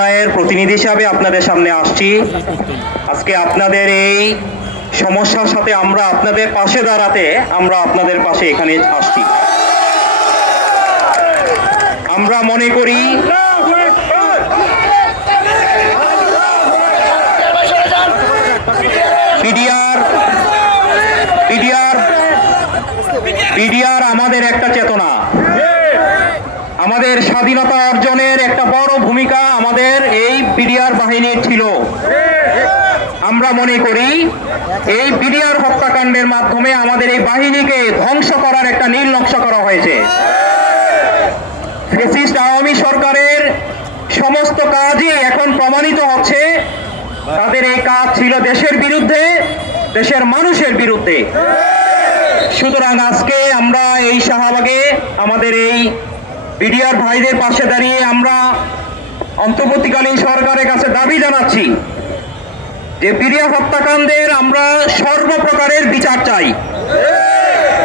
মায়ের প্রতিনিধি হিসাবে আপনাদের সামনে আসছি। আজকে আপনাদের এই সমস্যার সাথে আমরা আপনাদের পাশে দাঁড়াতে আমরা আপনাদের পাশে এখানে আসছি। আমরা মনে করি পিডিআর পিডিআর আমাদের একটা চেতনা। আমাদের স্বাধীনতা অর্জনের একটা বড় ভূমিকা আমাদের এই পিডিআর বাহিনীর ছিল। আমরা মনে করি এই পিডিআর হত্যাকাণ্ডের মাধ্যমে আমাদের এই বাহিনীকে ধ্বংস করার একটা নীল নকশা করা হয়েছে। ফেসিস্ট আওয়ামী সরকারের সমস্ত কাজই এখন প্রমাণিত হচ্ছে। তাদের এই কাজ ছিল দেশের বিরুদ্ধে, দেশের মানুষের বিরুদ্ধে। সুতরাং আজকে আমরা এই শাহবাগে আমাদের এই বিডিআর ভাইদের পাশে দাঁড়িয়ে আমরা অন্তর্বর্তীকালীন সরকারের কাছে দাবি জানাচ্ছি যে বিডিআর হত্যাকাণ্ডের আমরা সর্বপ্রকারের বিচার চাই।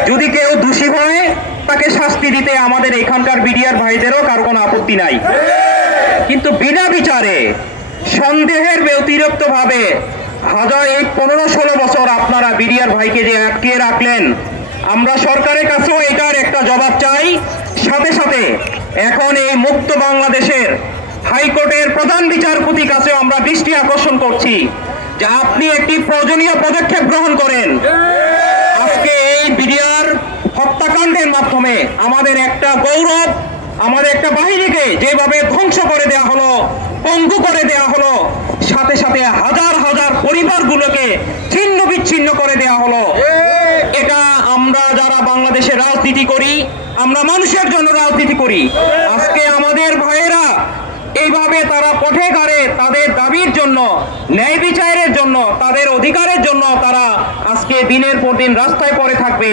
যদি কেউ দোষী হয়, তাকে শাস্তি দিতে আমাদের এখানকার বিডিআর ভাইদেরও কারও কোনো আপত্তি নাই। কিন্তু বিনা বিচারে, সন্দেহের অতিরিক্ত ভাবে হাজার এই পনেরো ষোলো বছর আপনারা বিডিআর ভাইকে যে আটকিয়ে রাখলেন, আমরা সরকারের কাছেও এটার একটা জবাব চাই। সাথে সাথে এখন এই মুক্ত বাংলাদেশের হাইকোর্টের প্রধান বিচারপতির কাছেও আমরা দৃষ্টি আকর্ষণ করছি যে আপনি একটি প্রয়োজনীয় পদক্ষেপ গ্রহণ করেন। আজকে এই বিডিআর হত্যাকাণ্ডের মাধ্যমে আমাদের একটা গৌরব, আমাদের একটা বাহিনীকে যেভাবে ধ্বংস করে দেওয়া হলো, পঙ্গু করে দেওয়া হলো, সাথে সাথে হাজার হাজার পরিবারগুলোকে ছিন্ন বিচ্ছিন্ন করে দেওয়া হলো এটা আমরা যারা বাংলাদেশে রাজনীতি করি, আমরা মানুষের জন্য রাজনীতি করি। আজকে আমাদের ভাইয়েরা এইভাবে তারা পথে ঘাড়ে তাদের দাবির জন্য, ন্যায় বিচারের জন্য, তাদের অধিকারের জন্য তারা আজকে দিনের পর দিন রাস্তায় পড়ে থাকবে।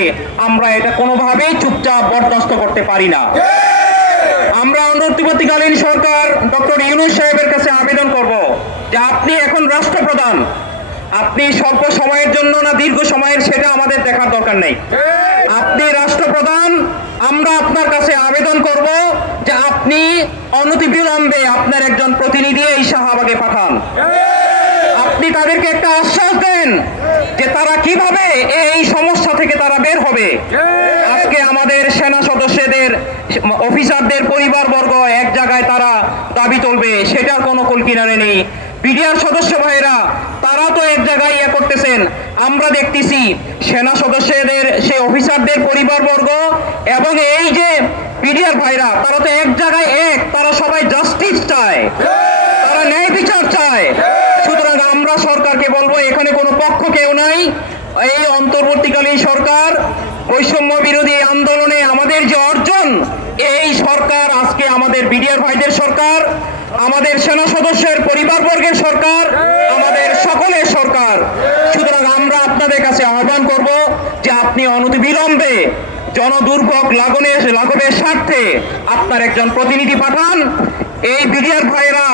আমরা এটা কোনোভাবেই চুপচাপ বরদাস্ত করতে পারি না। আমরা অন্তর্বর্তীকালীন সরকার ডক্টর ইউনুস সাহেবের কাছে আবেদন করব যে আপনি এখন রাষ্ট্রপ্রধান আপনি স্বল্প সময়ের জন্য না দীর্ঘ সময়ের সেটা আমাদের দেখার দরকার নেই। আপনি রাষ্ট্রপ্রধান আমরা আপনার কাছে আবেদন করব যে আপনি অনতিবিলম্বে আপনার একজন প্রতিনিধি এই শাহবাগে পাঠান। আপনি তাদেরকে একটা আশ্বাস দেন যে তারা কীভাবে এই সমস্যা থেকে তারা বের হবে। আজকে আমাদের সেনা সদস্যদের, অফিসারদের পরিবারবর্গ এক জায়গায় তারা দাবি তুলবে, সেটার কোনো কুলকিনারে নেই। বিডিআর সদস্য ভাইরা তারা তো এক জায়গায় ইয়ে করতেছেন। আমরা দেখতেছি সেনা সদস্যদের, সেই অফিসারদের পরিবারবর্গ এবং এই যে বিডিআর ভাইরা, তারা তো এক জায়গায় এক, তারা সবাই জাস্টিস চায়। তারা ন্যায় বিচার চায় সুতরাং আমরা সরকারকে বলব এখানে কোনো পক্ষ কেউ নাই। এই অন্তর্বর্তীকালীন সরকার বৈষম্য বিরোধী আন্দোলনে আমাদের যে অর্জন, এই সরকার আজকে আমাদের বিডিআর ভাইদের সরকার, আমাদের সেনা সদস্যের পরিবারবর্গের সরকার, আমাদের সকলের সরকার। সুতরাং আমরা আপনাদের কাছে আহ্বান করব যে আপনি অনতিবিলম্বে জনদুর্ভোগ লাগনের লাঘবের স্বার্থে আপনার একজন প্রতিনিধি পাঠান। এই বিডিআর ভাইয়েরা